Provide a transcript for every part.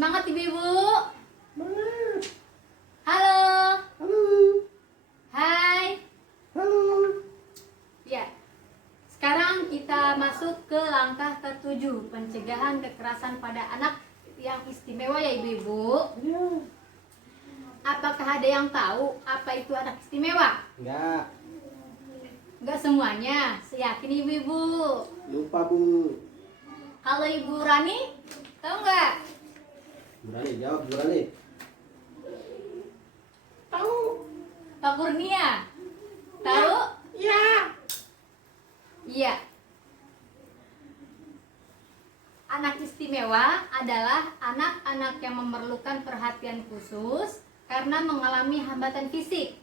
Semangat ibu-ibu. Semangat. Halo. Halo. Hai. Halo. Ya. Sekarang kita masuk ke langkah ke-7, pencegahan kekerasan pada anak yang istimewa ya ibu-ibu. Ya. Apakah ada yang tahu apa itu anak istimewa? Enggak. Enggak semuanya, saya yakin ibu-ibu. Lupa, Bu. Kalau Ibu Rani, tahu nggak? Burani, jawab Burani. Tahu. Pak Kurnia, tahu? Ya. Iya. Anak istimewa adalah anak-anak yang memerlukan perhatian khusus karena mengalami hambatan fisik,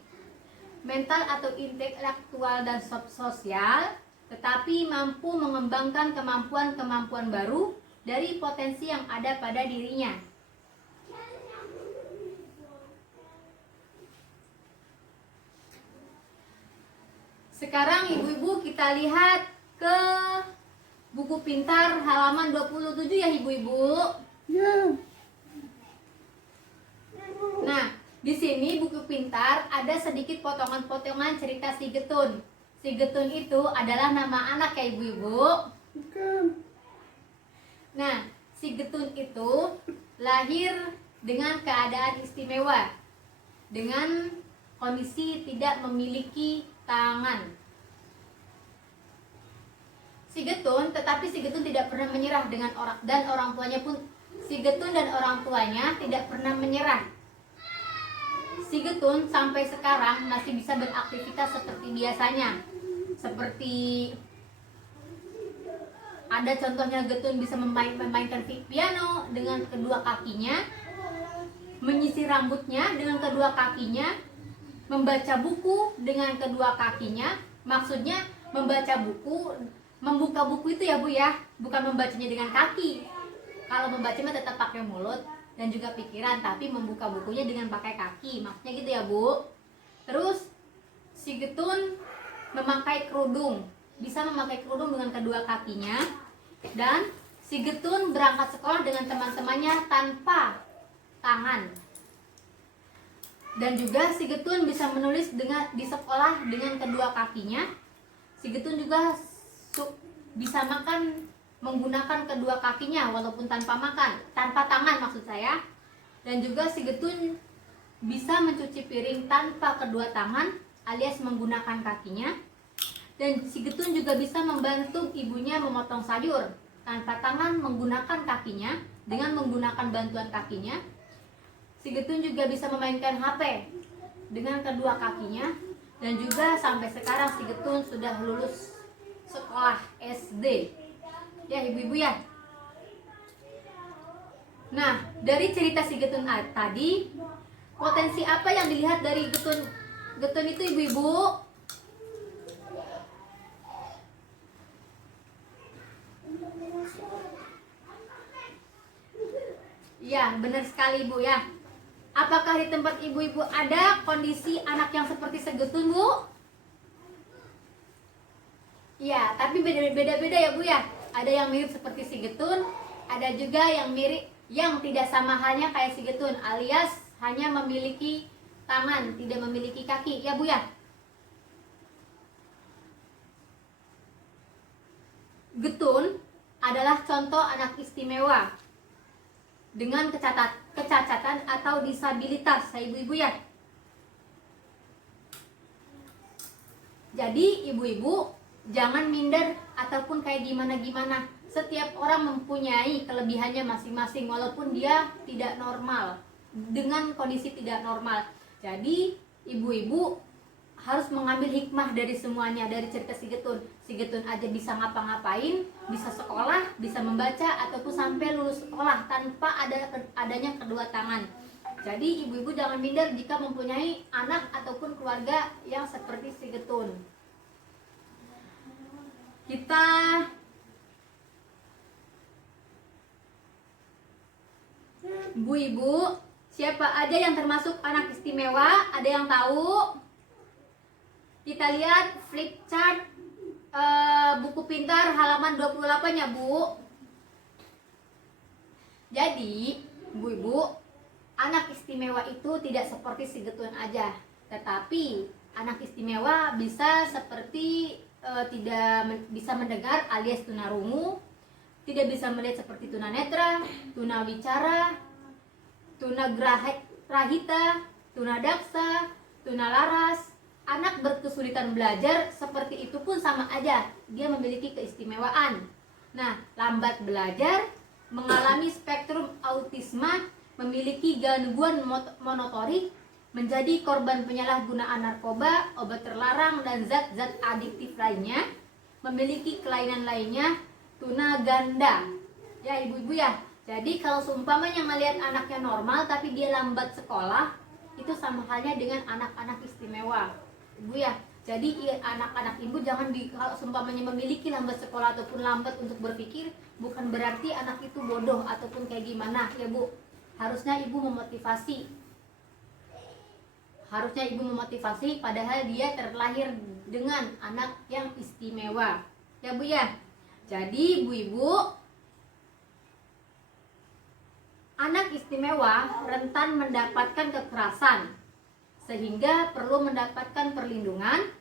mental atau intelektual dan sosial, tetapi mampu mengembangkan kemampuan-kemampuan baru dari potensi yang ada pada dirinya. Sekarang ibu-ibu kita lihat ke buku pintar halaman 27 ya ibu-ibu. Ya. Nah, di sini buku pintar ada sedikit potongan-potongan cerita Si Getun. Si Getun itu adalah nama anak ya ibu-ibu. Bukan. Nah, Si Getun itu lahir dengan keadaan istimewa, dengan kondisi tidak memiliki tangan. Si Getun tidak pernah menyerah dengan orang tuanya pun. Si Getun dan orang tuanya tidak pernah menyerah. Si Getun sampai sekarang masih bisa beraktivitas seperti biasanya. Seperti ada contohnya Getun bisa memainkan piano dengan kedua kakinya, menyisir rambutnya dengan kedua kakinya, membaca buku dengan kedua kakinya. Maksudnya membuka buku itu ya Bu ya, bukan membacanya dengan kaki. Kalau membacanya tetap pakai mulut dan juga pikiran, tapi membuka bukunya dengan pakai kaki, maksudnya gitu ya Bu. Terus si Getun memakai kerudung, bisa memakai kerudung dengan kedua kakinya. Dan si Getun berangkat sekolah dengan teman-temannya tanpa tangan. Dan juga si Getun bisa menulis di sekolah dengan kedua kakinya. Si Getun juga bisa makan menggunakan kedua kakinya walaupun tanpa tangan maksud saya. Dan juga si Getun bisa mencuci piring tanpa kedua tangan alias menggunakan kakinya. Dan si Getun juga bisa membantu ibunya memotong sayur tanpa tangan menggunakan kakinya dengan menggunakan bantuan kakinya. Si Getun juga bisa memainkan HP dengan kedua kakinya. Dan juga sampai sekarang si Getun sudah lulus sekolah SD. Ya ibu-ibu ya. Nah, dari cerita si Getun tadi, potensi apa yang dilihat dari Getun itu ibu-ibu? Ya, benar sekali Bu ya. Apakah di tempat ibu-ibu ada kondisi anak yang seperti si Getun Bu? Ya, tapi beda-beda ya Bu ya. Ada yang mirip seperti si Getun, ada juga yang mirip yang tidak sama halnya kayak si Getun, alias hanya memiliki tangan, tidak memiliki kaki, ya Bu ya. Getun adalah contoh anak istimewa dengan kecacatan atau disabilitas, ya ibu-ibu ya. Jadi ibu-ibu jangan minder ataupun kayak gimana-gimana. Setiap orang mempunyai kelebihannya masing-masing walaupun dia tidak normal, dengan kondisi tidak normal. Jadi ibu-ibu harus mengambil hikmah dari semuanya, dari cerita si Getun. Si Getun aja bisa ngapa-ngapain, bisa sekolah, bisa membaca, ataupun sampai lulus sekolah tanpa adanya kedua tangan. Jadi ibu-ibu jangan minder jika mempunyai anak ataupun keluarga yang seperti si Getun. Kita Bu-ibu, siapa aja yang termasuk anak istimewa? Ada yang tahu? Kita lihat flip chart buku pintar halaman 28 ya Bu. Jadi Ibu-ibu, anak istimewa itu tidak seperti si Getun aja, tetapi anak istimewa bisa seperti bisa mendengar alias tunarungu, tidak bisa melihat seperti tunanetra, tunawicara, tunagrahita, tunadaksa, tunalaras. Anak berkesulitan belajar seperti itu pun sama aja, dia memiliki keistimewaan. Nah, lambat belajar, mengalami spektrum autisme, memiliki gangguan motorik, menjadi korban penyalahgunaan narkoba, obat terlarang, dan zat-zat adiktif lainnya, memiliki kelainan lainnya, tunaganda. Ya ibu-ibu ya, jadi kalau seumpamanya melihat anaknya normal tapi dia lambat sekolah, itu sama halnya dengan anak-anak istimewa, ibu ya. Jadi anak-anak ibu jangan kalau seumpamanya memiliki lambat sekolah ataupun lambat untuk berpikir, bukan berarti anak itu bodoh ataupun kayak gimana ya bu. Harusnya ibu memotivasi, padahal dia terlahir dengan anak yang istimewa ya bu ya. Jadi ibu-ibu, anak istimewa rentan mendapatkan kekerasan sehingga perlu mendapatkan perlindungan.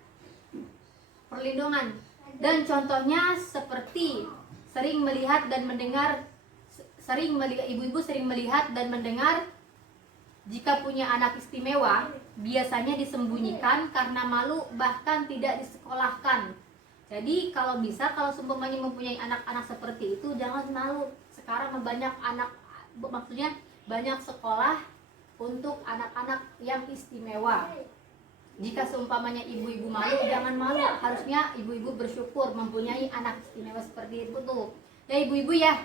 Dan contohnya seperti ibu-ibu sering melihat dan mendengar jika punya anak istimewa biasanya disembunyikan karena malu, bahkan tidak disekolahkan. Jadi kalau seumpamanya mempunyai anak-anak seperti itu, jangan malu. Sekarang banyak sekolah untuk anak-anak yang istimewa. Jika seumpamanya ibu-ibu malu, jangan malu. Harusnya ibu-ibu bersyukur mempunyai anak istimewa seperti itu tuh. Ya ibu-ibu ya.